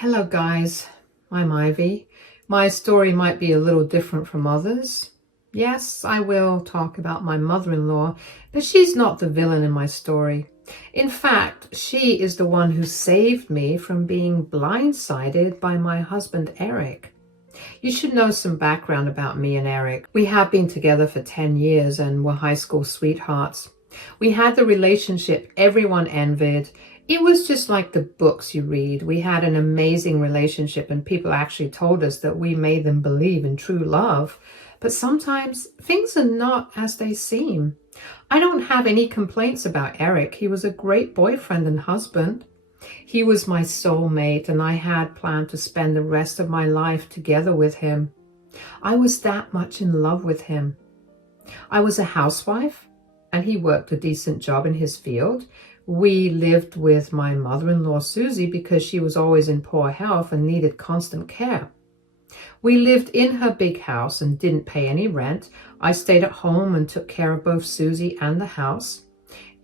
Hello guys, I'm Ivy. My story might be a little different from others. Yes, I will talk about my mother-in-law, but she's not the villain in my story. In fact, she is the one who saved me from being blindsided by my husband Eric. You should know some background about me and Eric. We have been together for 10 years and were high school sweethearts. We had the relationship everyone envied. It was just like the books you read. We had an amazing relationship and people actually told us that we made them believe in true love. But sometimes things are not as they seem. I don't have any complaints about Eric. He was a great boyfriend and husband. He was my soulmate and I had planned to spend the rest of my life together with him. I was that much in love with him. I was a housewife and he worked a decent job in his field. We lived with my mother-in-law Susie because she was always in poor health and needed constant care. We lived in her big house and didn't pay any rent. I stayed at home and took care of both Susie and the house.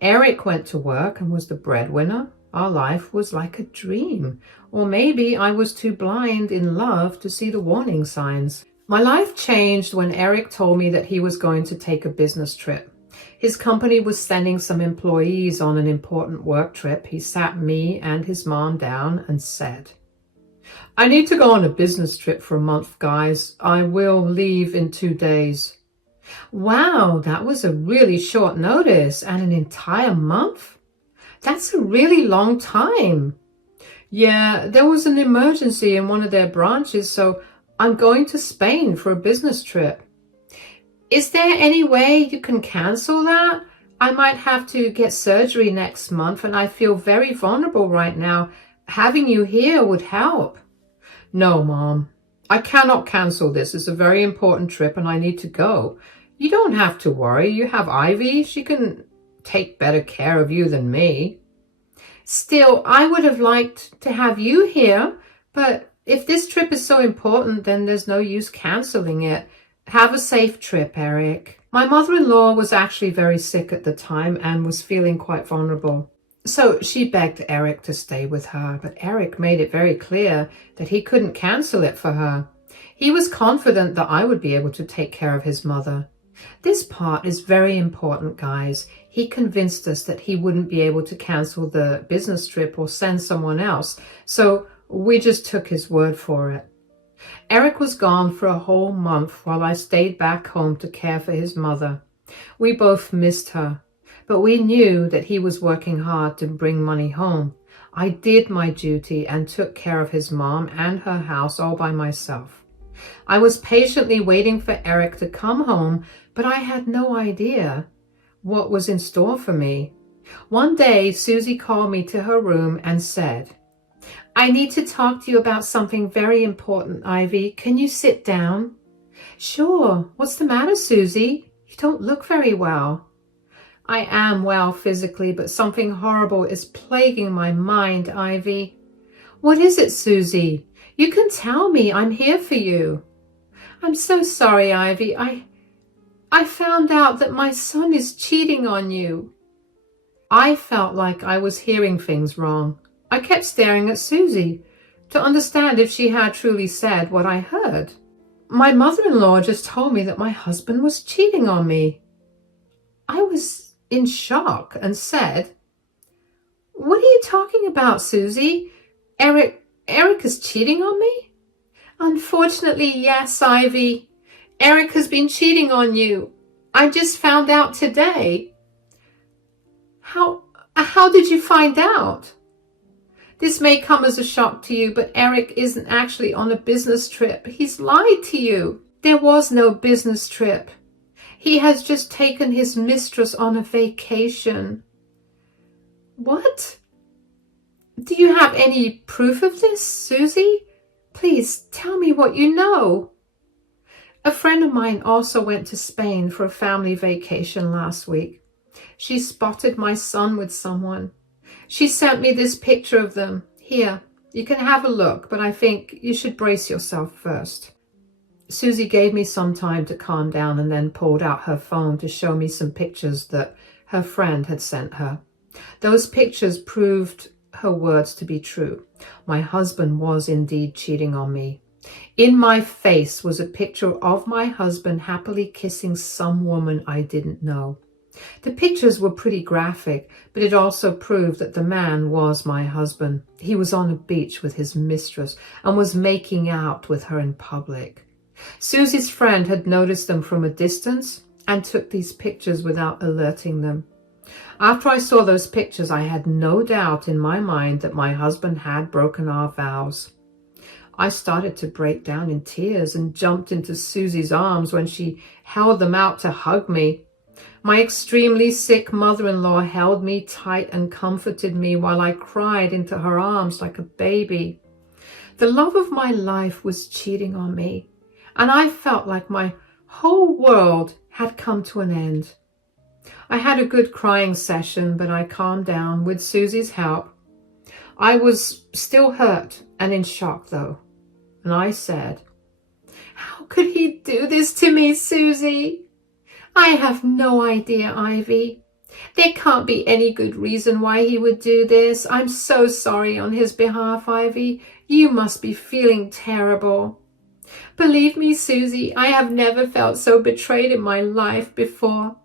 Eric went to work and was the breadwinner. Our life was like a dream. Or maybe I was too blind in love to see the warning signs. My life changed when Eric told me that he was going to take a business trip. His company was sending some employees on an important work trip. He sat me and his mom down and said, "I need to go on a business trip for a month, guys. I will leave in 2 days." Wow, that was a really short notice, and an entire month? That's a really long time. Yeah, there was an emergency in one of their branches, so I'm going to Spain for a business trip. Is there any way you can cancel that? I might have to get surgery next month and I feel very vulnerable right now. Having you here would help. No, Mom, I cannot cancel this. It's a very important trip and I need to go. You don't have to worry. You have Ivy. She can take better care of you than me. Still, I would have liked to have you here, but if this trip is so important, then there's no use canceling it. Have a safe trip, Eric. My mother-in-law was actually very sick at the time and was feeling quite vulnerable. So she begged Eric to stay with her, but Eric made it very clear that he couldn't cancel it for her. He was confident that I would be able to take care of his mother. This part is very important, guys. He convinced us that he wouldn't be able to cancel the business trip or send someone else, so we just took his word for it. Eric was gone for a whole month while I stayed back home to care for his mother. We both missed her, but we knew that he was working hard to bring money home. I did my duty and took care of his mom and her house all by myself. I was patiently waiting for Eric to come home, but I had no idea what was in store for me. One day, Susie called me to her room and said, "I need to talk to you about something very important, Ivy. Can you sit down?" "Sure. What's the matter, Susie? You don't look very well." "I am well physically, but something horrible is plaguing my mind, Ivy." "What is it, Susie? You can tell me. I'm here for you." "I'm so sorry, Ivy. I found out that my son is cheating on you." I felt like I was hearing things wrong. I kept staring at Susie to understand if she had truly said what I heard. My mother-in-law just told me that my husband was cheating on me. I was in shock and said, "What are you talking about, Susie? Eric is cheating on me?" "Unfortunately, yes, Ivy. Eric has been cheating on you. I just found out today." How did you find out?" "This may come as a shock to you, but Eric isn't actually on a business trip. He's lied to you. There was no business trip. He has just taken his mistress on a vacation." "What? Do you have any proof of this, Susie? Please tell me what you know." "A friend of mine also went to Spain for a family vacation last week. She spotted my son with someone. She sent me this picture of them. Here, you can have a look, but I think you should brace yourself first." Susie gave me some time to calm down and then pulled out her phone to show me some pictures that her friend had sent her. Those pictures proved her words to be true. My husband was indeed cheating on me. In my face was a picture of my husband happily kissing some woman I didn't know. The pictures were pretty graphic, but it also proved that the man was my husband. He was on a beach with his mistress and was making out with her in public. Susie's friend had noticed them from a distance and took these pictures without alerting them. After I saw those pictures, I had no doubt in my mind that my husband had broken our vows. I started to break down in tears and jumped into Susie's arms when she held them out to hug me. My extremely sick mother-in-law held me tight and comforted me while I cried into her arms like a baby. The love of my life was cheating on me, and I felt like my whole world had come to an end. I had a good crying session, but I calmed down with Susie's help. I was still hurt and in shock, though, and I said, "How could he do this to me, Susie? I have no idea, Ivy. There can't be any good reason why he would do this. I'm so sorry on his behalf, Ivy. You must be feeling terrible. Believe me, Susie, I have never felt so betrayed in my life before.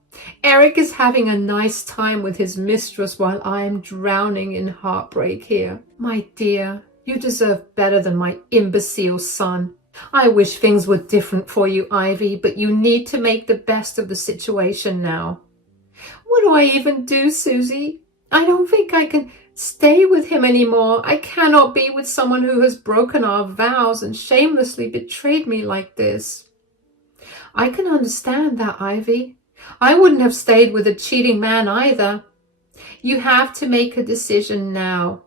Eric is having a nice time with his mistress while I am drowning in heartbreak here. My dear, you deserve better than my imbecile son. I wish things were different for you, Ivy, but you need to make the best of the situation now." "What do I even do, Susie? I don't think I can stay with him anymore. I cannot be with someone who has broken our vows and shamelessly betrayed me like this." "I can understand that, Ivy. I wouldn't have stayed with a cheating man either. You have to make a decision now.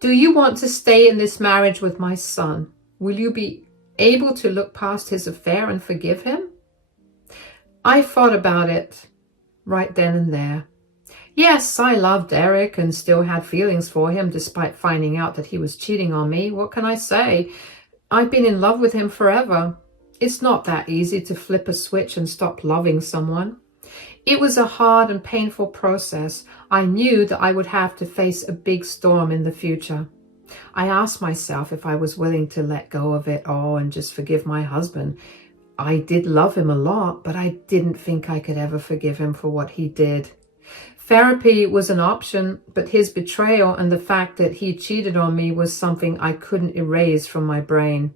Do you want to stay in this marriage with my son? Will you be able to look past his affair and forgive him?" I thought about it right then and there. Yes, I loved Eric and still had feelings for him despite finding out that he was cheating on me. What can I say? I've been in love with him forever. It's not that easy to flip a switch and stop loving someone. It was a hard and painful process. I knew that I would have to face a big storm in the future. I asked myself if I was willing to let go of it all and just forgive my husband. I did love him a lot, but I didn't think I could ever forgive him for what he did. Therapy was an option, but his betrayal and the fact that he cheated on me was something I couldn't erase from my brain.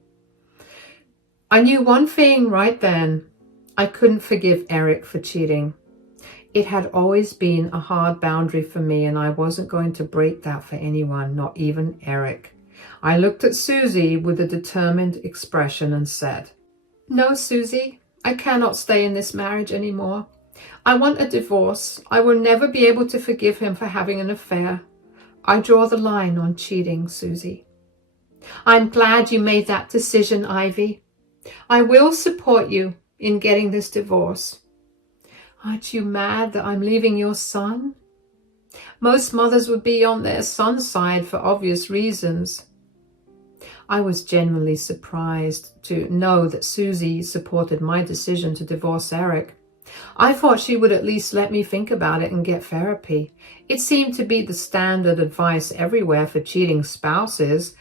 I knew one thing right then. I couldn't forgive Eric for cheating. It had always been a hard boundary for me, and I wasn't going to break that for anyone, not even Eric. I looked at Susie with a determined expression and said, "No, Susie, I cannot stay in this marriage anymore. I want a divorce. I will never be able to forgive him for having an affair. I draw the line on cheating, Susie." "I'm glad you made that decision, Ivy. I will support you in getting this divorce." "Aren't you mad that I'm leaving your son?" Most mothers would be on their son's side for obvious reasons. I was genuinely surprised to know that Susie supported my decision to divorce Eric. I thought she would at least let me think about it and get therapy. It seemed to be the standard advice everywhere for cheating spouses,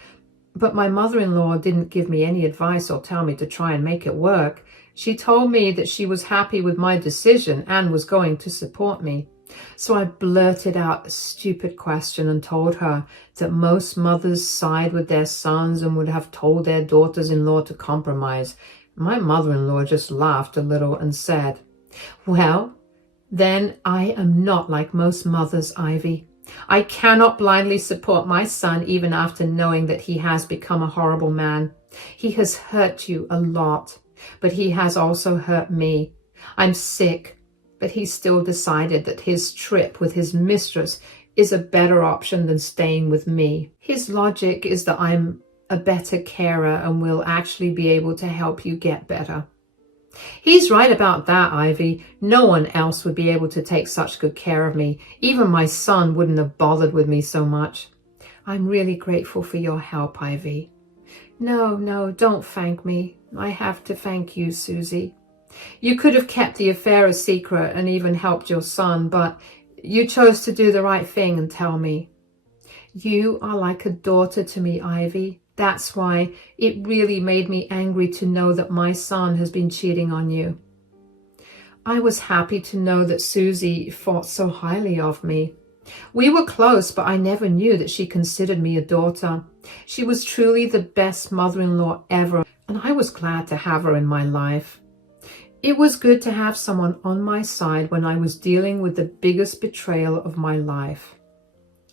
but my mother-in-law didn't give me any advice or tell me to try and make it work. She told me that she was happy with my decision and was going to support me. So I blurted out a stupid question and told her that most mothers side with their sons and would have told their daughters-in-law to compromise. My mother-in-law just laughed a little and said, "Well, then I am not like most mothers, Ivy. I cannot blindly support my son even after knowing that he has become a horrible man. He has hurt you a lot, but he has also hurt me. I'm sick, but he still decided that his trip with his mistress is a better option than staying with me. His logic is that I'm a better carer and will actually be able to help you get better." He's right about that, Ivy. No one else would be able to take such good care of me. Even my son wouldn't have bothered with me so much. I'm really grateful for your help, Ivy. No, don't thank me. I have to thank you, Susie. You could have kept the affair a secret and even helped your son, but you chose to do the right thing and tell me. You are like a daughter to me, Ivy. That's why it really made me angry to know that my son has been cheating on you. I was happy to know that Susie thought so highly of me. We were close, but I never knew that she considered me a daughter. She was truly the best mother-in-law ever, and I was glad to have her in my life. It was good to have someone on my side when I was dealing with the biggest betrayal of my life.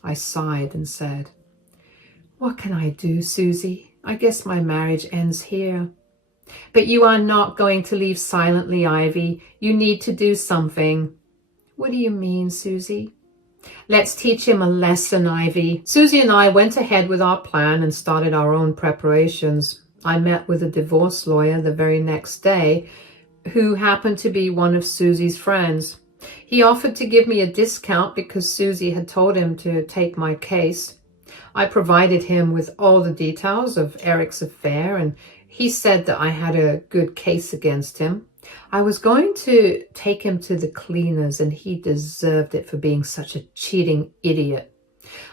I sighed and said, "What can I do, Susie? I guess my marriage ends here." "But you are not going to leave silently, Ivy. You need to do something." "What do you mean, Susie?" "Let's teach him a lesson, Ivy." Susie and I went ahead with our plan and started our own preparations. I met with a divorce lawyer the very next day, who happened to be one of Susie's friends. He offered to give me a discount because Susie had told him to take my case. I provided him with all the details of Eric's affair, and he said that I had a good case against him. I was going to take him to the cleaners, and he deserved it for being such a cheating idiot.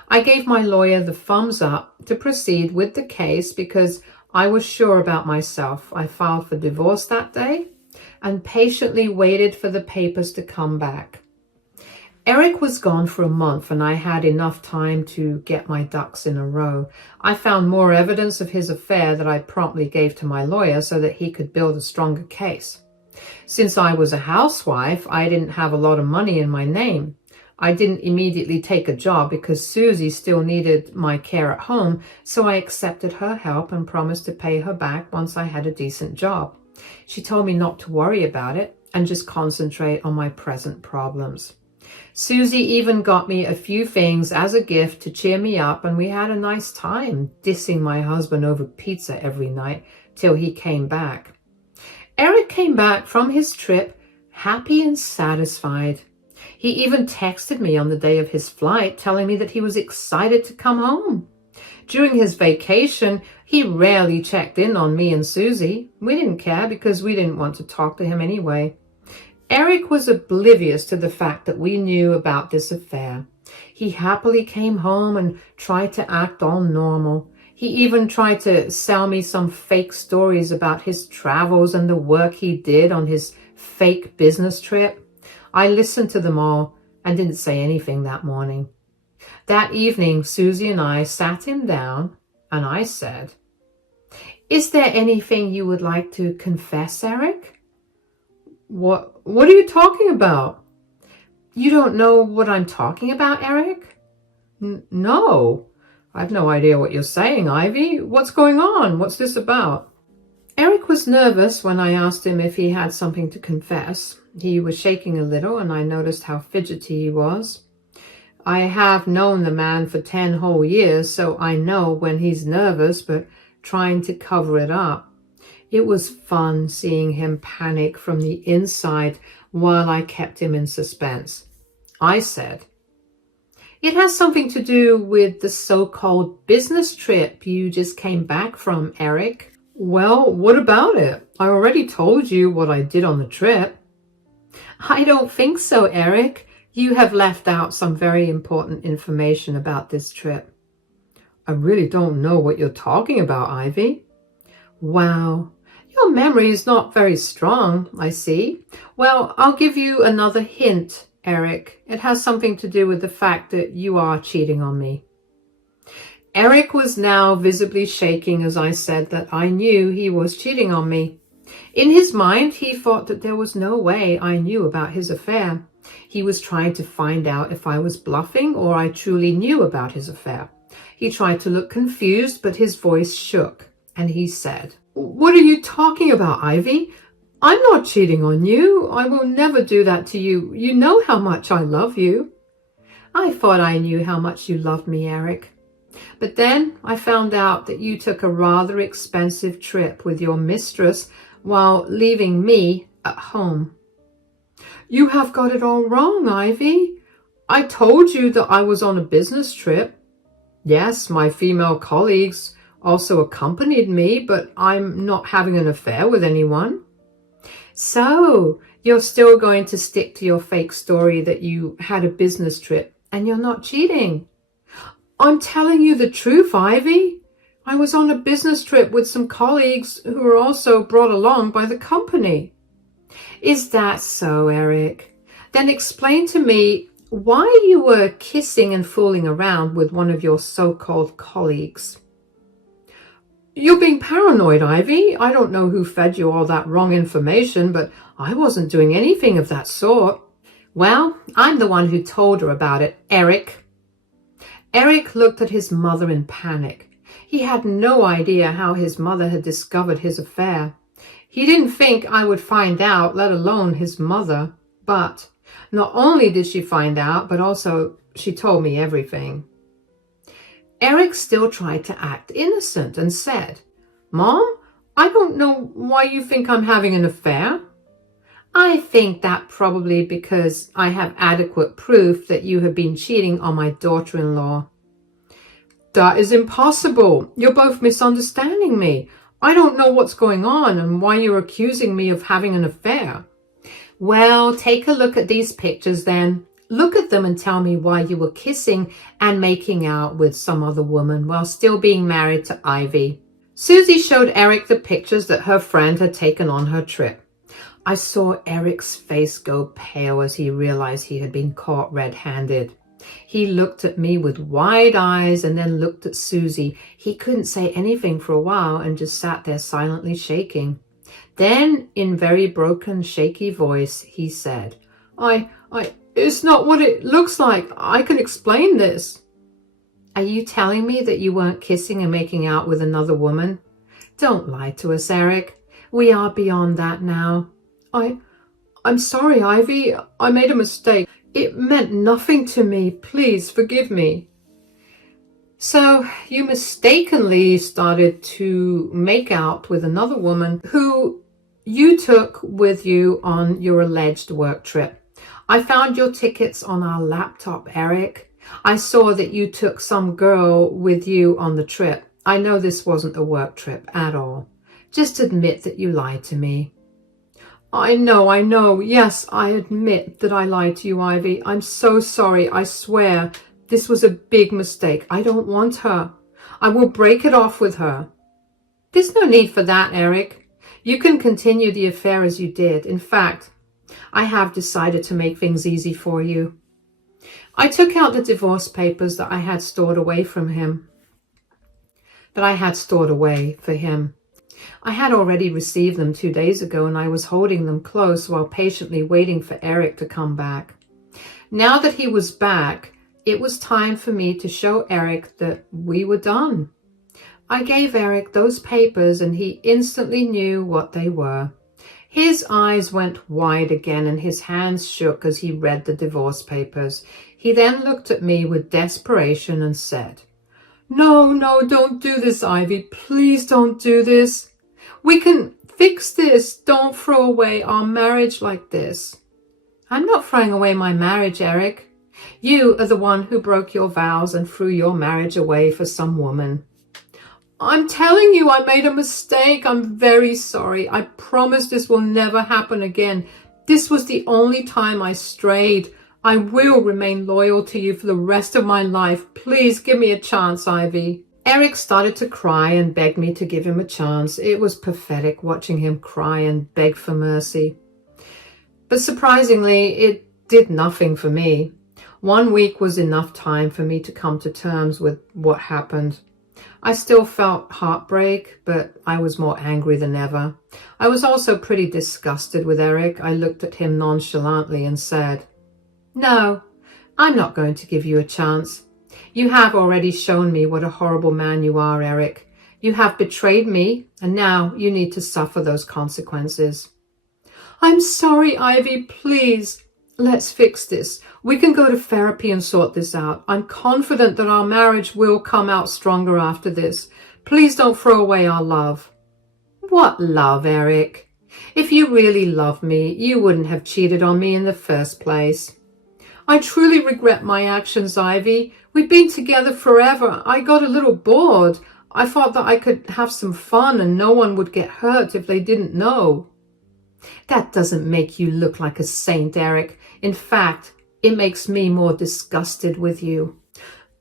I gave my lawyer the thumbs up to proceed with the case because I was sure about myself. I filed for divorce that day and patiently waited for the papers to come back. Eric was gone for a month, and I had enough time to get my ducks in a row. I found more evidence of his affair that I promptly gave to my lawyer so that he could build a stronger case. Since I was a housewife, I didn't have a lot of money in my name. I didn't immediately take a job because Susie still needed my care at home, so I accepted her help and promised to pay her back once I had a decent job. She told me not to worry about it and just concentrate on my present problems. Susie even got me a few things as a gift to cheer me up, and we had a nice time dissing my husband over pizza every night till he came back. Eric came back from his trip happy and satisfied. He even texted me on the day of his flight telling me that he was excited to come home. During his vacation, he rarely checked in on me and Susie. We didn't care because we didn't want to talk to him anyway. Eric was oblivious to the fact that we knew about this affair. He happily came home and tried to act all normal. He even tried to sell me some fake stories about his travels and the work he did on his fake business trip. I listened to them all and didn't say anything that morning. That evening, Susie and I sat him down, and I said, "Is there anything you would like to confess, Eric?" What are you talking about?" "You don't know what I'm talking about, Eric?" No, I have no idea what you're saying, Ivy. What's going on? What's this about?" Eric was nervous when I asked him if he had something to confess. He was shaking a little, and I noticed how fidgety he was. I have known the man for 10 whole years, so I know when he's nervous but trying to cover it up. It was fun seeing him panic from the inside while I kept him in suspense. I said, "It has something to do with the so-called business trip you just came back from, Eric." "Well, what about it? I already told you what I did on the trip." "I don't think so, Eric. You have left out some very important information about this trip." "I really don't know what you're talking about, Ivy." "Wow, your memory is not very strong, I see. Well, I'll give you another hint, Eric. It has something to do with the fact that you are cheating on me." Eric was now visibly shaking as I said that I knew he was cheating on me. In his mind, he thought that there was no way I knew about his affair. He was trying to find out if I was bluffing or I truly knew about his affair. He tried to look confused, but his voice shook, and he said, "What are you talking about, Ivy? I'm not cheating on you. I will never do that to you. You know how much I love you." "I thought I knew how much you loved me, Eric. But then I found out that you took a rather expensive trip with your mistress while leaving me at home." "You have got it all wrong, Ivy. I told you that I was on a business trip. Yes, my female colleagues also accompanied me, but I'm not having an affair with anyone." "So you're still going to stick to your fake story that you had a business trip and you're not cheating?" I'm telling you the truth, Ivy. I was on a business trip with some colleagues who were also brought along by the company. Is that so, Eric? Then explain to me why you were kissing and fooling around with one of your so-called colleagues. You're being paranoid, Ivy. I don't know who fed you all that wrong information, but I wasn't doing anything of that sort. Well, I'm the one who told her about it, Eric. Eric looked at his mother in panic. He had no idea how his mother had discovered his affair. He didn't think I would find out, let alone his mother. But not only did she find out, but also she told me everything. Eric still tried to act innocent and said, Mom, I don't know why you think I'm having an affair. I think that probably because I have adequate proof that you have been cheating on my daughter-in-law. That is impossible. You're both misunderstanding me. I don't know what's going on and why you're accusing me of having an affair. Well, take a look at these pictures then. Look at them and tell me why you were kissing and making out with some other woman while still being married to Ivy. Susie showed Eric the pictures that her friend had taken on her trip. I saw Eric's face go pale as he realized he had been caught red-handed. He looked at me with wide eyes and then looked at Susie. He couldn't say anything for a while and just sat there silently shaking. Then, in very broken, shaky voice, he said, It's not what it looks like. I can explain this. Are you telling me that you weren't kissing and making out with another woman? Don't lie to us, Eric. We are beyond that now. I'm sorry, Ivy. I made a mistake. It meant nothing to me. Please forgive me. So you mistakenly started to make out with another woman who you took with you on your alleged work trip. I found your tickets on our laptop, Eric. I saw that you took some girl with you on the trip. I know this wasn't a work trip at all. Just admit that you lied to me. I know. Yes, I admit that I lied to you, Ivy. I'm so sorry. I swear this was a big mistake. I don't want her. I will break it off with her. There's no need for that, Eric. You can continue the affair as you did. In fact, I have decided to make things easy for you. I took out the divorce papers that I had stored away for him. I had already received them 2 days ago, and I was holding them close while patiently waiting for Eric to come back. Now that he was back, it was time for me to show Eric that we were done. I gave Eric those papers, and he instantly knew what they were. His eyes went wide again, and his hands shook as he read the divorce papers. He then looked at me with desperation and said, No, don't do this, Ivy. Please don't do this. We can fix this. Don't throw away our marriage like this. I'm not throwing away my marriage, Eric. You are the one who broke your vows and threw your marriage away for some woman. I'm telling you, I made a mistake. I'm very sorry. I promise this will never happen again. This was the only time I strayed. I will remain loyal to you for the rest of my life. Please give me a chance, Ivy. Eric started to cry and begged me to give him a chance. It was pathetic watching him cry and beg for mercy. But surprisingly, it did nothing for me. 1 week was enough time for me to come to terms with what happened. I still felt heartbreak, but I was more angry than ever. I was also pretty disgusted with Eric. I looked at him nonchalantly and said, No, I'm not going to give you a chance. You have already shown me what a horrible man you are, Eric. You have betrayed me, and now you need to suffer those consequences. I'm sorry, Ivy, please. Let's fix this. We can go to therapy and sort this out. I'm confident that our marriage will come out stronger after this. Please don't throw away our love. What love, Eric? If you really loved me, you wouldn't have cheated on me in the first place. I truly regret my actions, Ivy. We've been together forever. I got a little bored. I thought that I could have some fun and no one would get hurt if they didn't know. That doesn't make you look like a saint, Eric. In fact, it makes me more disgusted with you.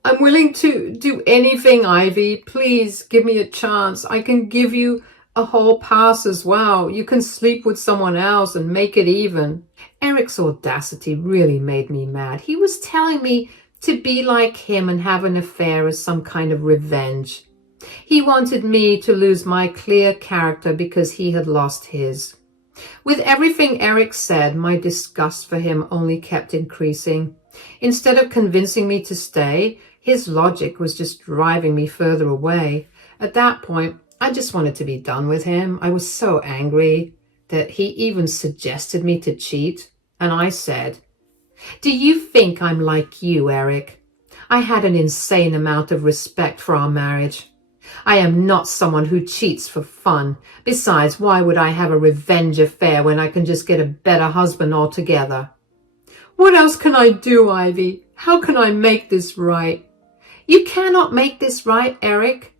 I'm willing to do anything, Ivy. Please give me a chance. I can give you a whole pass as well. You can sleep with someone else and make it even. Eric's audacity really made me mad. He was telling me to be like him and have an affair as some kind of revenge. He wanted me to lose my clear character because he had lost his. With everything Eric said, my disgust for him only kept increasing. Instead of convincing me to stay, his logic was just driving me further away. At that point, I just wanted to be done with him. I was so angry that he even suggested me to cheat. And I said, "Do you think I'm like you, Eric? I had an insane amount of respect for our marriage. I am not someone who cheats for fun. Besides, why would I have a revenge affair when I can just get a better husband altogether?" "What else can I do, Ivy? How can I make this right?" "You cannot make this right, Eric.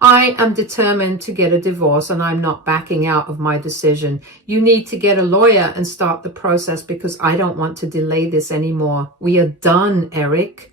I am determined to get a divorce and I'm not backing out of my decision. You need to get a lawyer and start the process because I don't want to delay this anymore. We are done, Eric."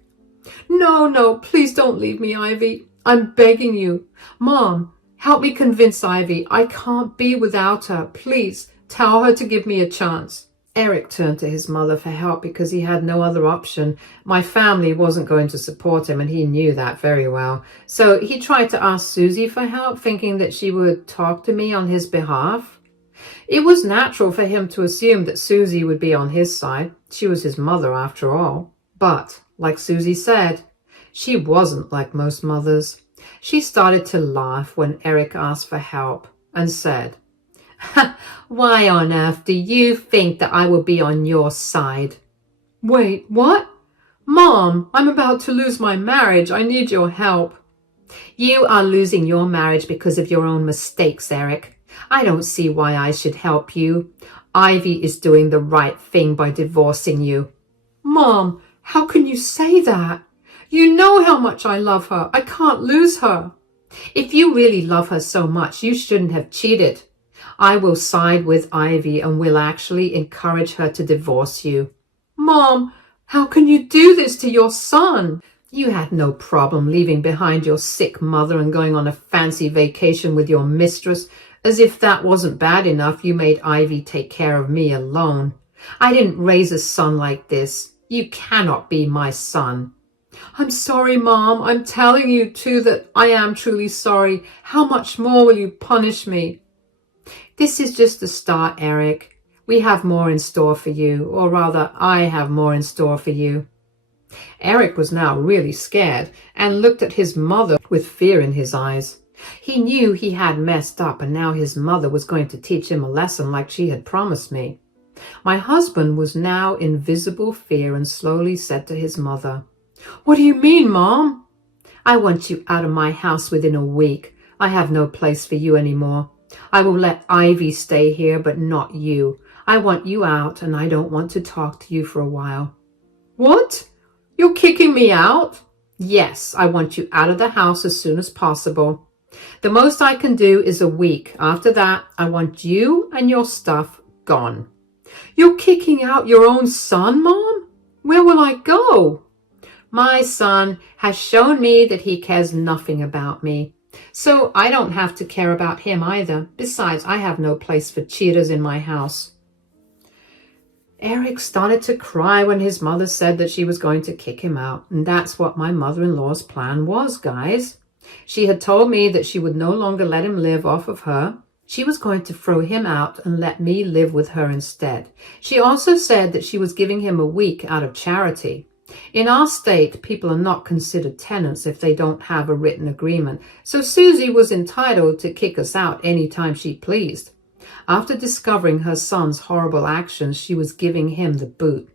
No, please don't leave me, Ivy. I'm begging you. Mom, help me convince Ivy. I can't be without her. Please tell her to give me a chance. Eric turned to his mother for help because he had no other option. My family wasn't going to support him, and he knew that very well. So he tried to ask Susie for help, thinking that she would talk to me on his behalf. It was natural for him to assume that Susie would be on his side. She was his mother, after all. But, like Susie said, she wasn't like most mothers. She started to laugh when Eric asked for help and said, "Why on earth do you think that I will be on your side?" "Wait, what? Mom, I'm about to lose my marriage. I need your help." "You are losing your marriage because of your own mistakes, Eric. I don't see why I should help you. Ivy is doing the right thing by divorcing you." "Mom, how can you say that? You know how much I love her. I can't lose her." "If you really love her so much, you shouldn't have cheated. I will side with Ivy and will actually encourage her to divorce you." "Mom, how can you do this to your son?" "You had no problem leaving behind your sick mother and going on a fancy vacation with your mistress. As if that wasn't bad enough, you made Ivy take care of me alone. I didn't raise a son like this. You cannot be my son." "I'm sorry, Mom. I'm telling you, too, that I am truly sorry. How much more will you punish me?" "This is just the start, Eric. We have more in store for you, or rather, I have more in store for you." Eric was now really scared and looked at his mother with fear in his eyes. He knew he had messed up, and now his mother was going to teach him a lesson like she had promised me. My husband was now in visible fear and slowly said to his mother, "What do you mean, Mom?" "I want you out of my house within a week. I have no place for you anymore. I will let Ivy stay here, but not you. I want you out, and I don't want to talk to you for a while." "What? You're kicking me out?" "Yes, I want you out of the house as soon as possible. The most I can do is a week. After that, I want you and your stuff gone." "You're kicking out your own son, Mom? Where will I go?" "My son has shown me that he cares nothing about me. So I don't have to care about him either. Besides, I have no place for cheaters in my house." Eric started to cry when his mother said that she was going to kick him out. And that's what my mother-in-law's plan was, guys. She had told me that she would no longer let him live off of her. She was going to throw him out and let me live with her instead. She also said that she was giving him a week out of charity. In our state, people are not considered tenants if they don't have a written agreement, so Susie was entitled to kick us out any time she pleased. After discovering her son's horrible actions, she was giving him the boot.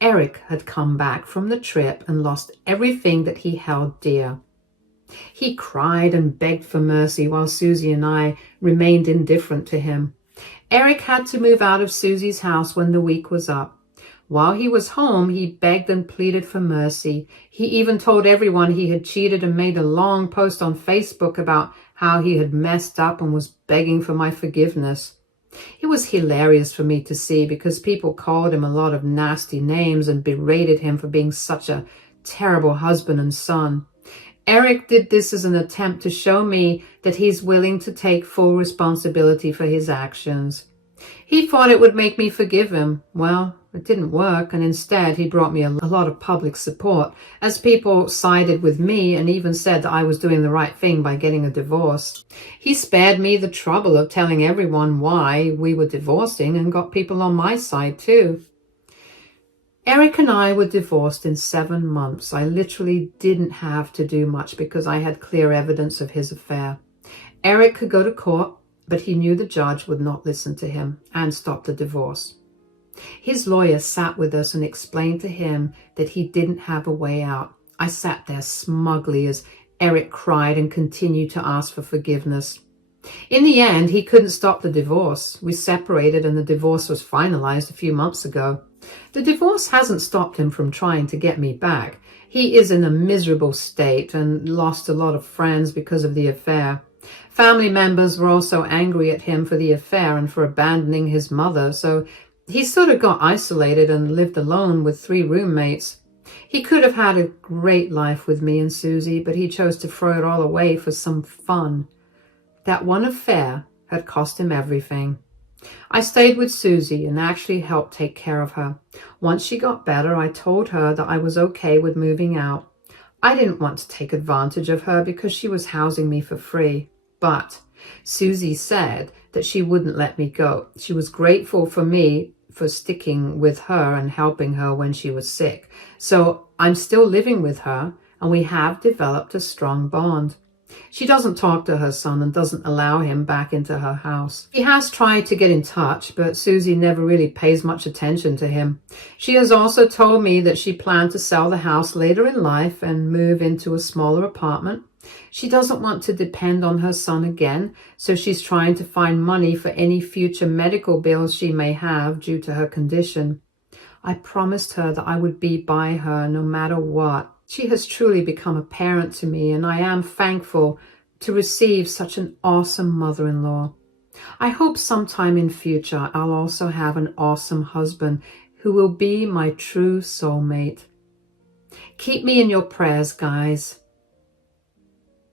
Eric had come back from the trip and lost everything that he held dear. He cried and begged for mercy while Susie and I remained indifferent to him. Eric had to move out of Susie's house when the week was up. While he was home, he begged and pleaded for mercy. He even told everyone he had cheated and made a long post on Facebook about how he had messed up and was begging for my forgiveness. It was hilarious for me to see because people called him a lot of nasty names and berated him for being such a terrible husband and son. Eric did this as an attempt to show me that he's willing to take full responsibility for his actions. He thought it would make me forgive him. Well, it didn't work, and instead he brought me a lot of public support, as people sided with me and even said that I was doing the right thing by getting a divorce. He spared me the trouble of telling everyone why we were divorcing and got people on my side too. Eric and I were divorced in 7 months. I literally didn't have to do much because I had clear evidence of his affair. Eric could go to court, but he knew the judge would not listen to him and stop the divorce. His lawyer sat with us and explained to him that he didn't have a way out. I sat there smugly as Eric cried and continued to ask for forgiveness. In the end, he couldn't stop the divorce. We separated and the divorce was finalized a few months ago. The divorce hasn't stopped him from trying to get me back. He is in a miserable state and lost a lot of friends because of the affair. Family members were also angry at him for the affair and for abandoning his mother, so he sort of got isolated and lived alone with 3 roommates. He could have had a great life with me and Susie, but he chose to throw it all away for some fun. That one affair had cost him everything. I stayed with Susie and actually helped take care of her. Once she got better, I told her that I was okay with moving out. I didn't want to take advantage of her because she was housing me for free. But Susie said that she wouldn't let me go. She was grateful for me for sticking with her and helping her when she was sick. So I'm still living with her, and we have developed a strong bond. She doesn't talk to her son and doesn't allow him back into her house. He has tried to get in touch, but Susie never really pays much attention to him. She has also told me that she planned to sell the house later in life and move into a smaller apartment. She doesn't want to depend on her son again, so she's trying to find money for any future medical bills she may have due to her condition. I promised her that I would be by her no matter what. She has truly become a parent to me, and I am thankful to receive such an awesome mother-in-law. I hope sometime in future I'll also have an awesome husband who will be my true soulmate. Keep me in your prayers, guys.